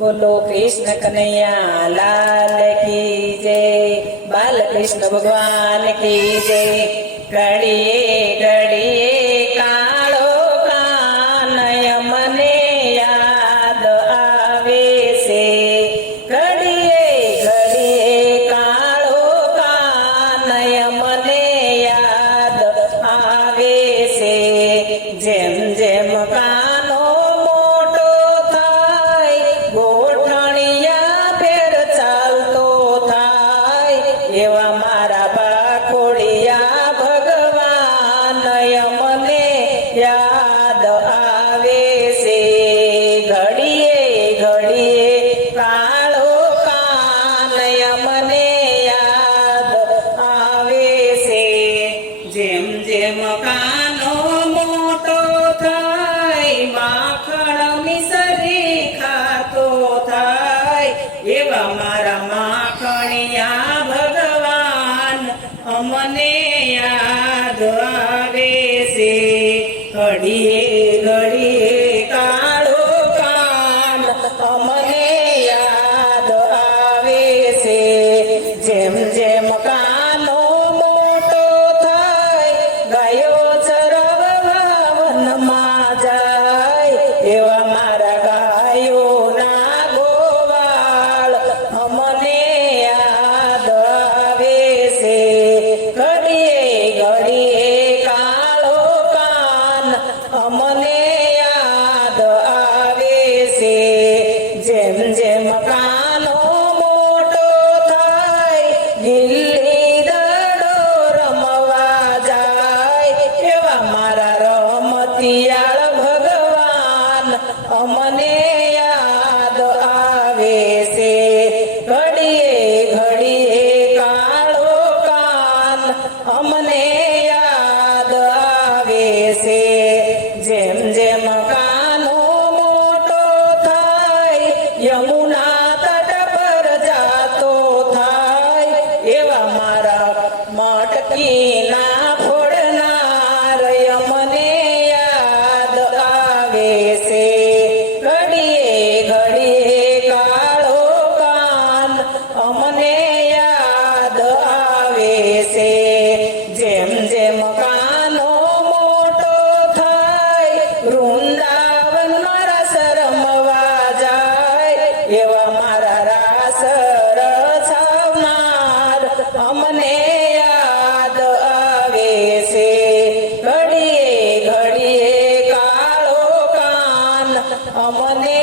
बोलो कृष्ण कन्हैया लाल की जय। बाल कृष्ण भगवान की जय। घड़िए घड़िए काळो कानय मने याद आवे से। घड़िए घड़िए काळो कानय मने याद आवे से। जेम जेम कानो मोटो थाय गोठणिया फेर चालतो थाय एवा मारा बाखोडिया भगवान यमने याद आवे से। घड़िए घड़िए काळो कान यमने याद आवे से। जेम जेम कानो मोटो थाय माखण मिसरी खातो थाय एवा मारा माखणिया भगवान अमने याद आवे से। घड़िए घड़िए काळो कान अमने याद आवे से। जेम जेम कानो मोटो थाय गायो चरववा वનમાં જાય એવા મારા ગાયોના ગોવાળ અમને યાદ આવે છે। ઘડીએ ઘડીએ કાળો કાન અમને યાદ આવે છે। જેમ જેમ કાનો મોટો થાય ગિલ્લી દડો રમવા જાય એવા મારા રમતિયાળ ભગવાન અમને યાદ આવે છે। ઘડીએ ઘડીએ કાળો કાન અમને યાદ આવે છે। જેમ જેમ કાનો મોટો થાય યમુના તટ પર જાતો થાય એવા મારા મટકીના ફોડનાર યમને યાદ આવે છે। ઘડીએ ઘડીએ કાળો કાન અમને યાદ આવે છે। જેમ જેમ કાનો મોટો થાય વૃંદાવનમાં રસ રમવા જાય એવા મારા રાસ રચાવનાર અમને યાદ આવે છે। ઘડીએ ઘડીએ કાળો કાન અમને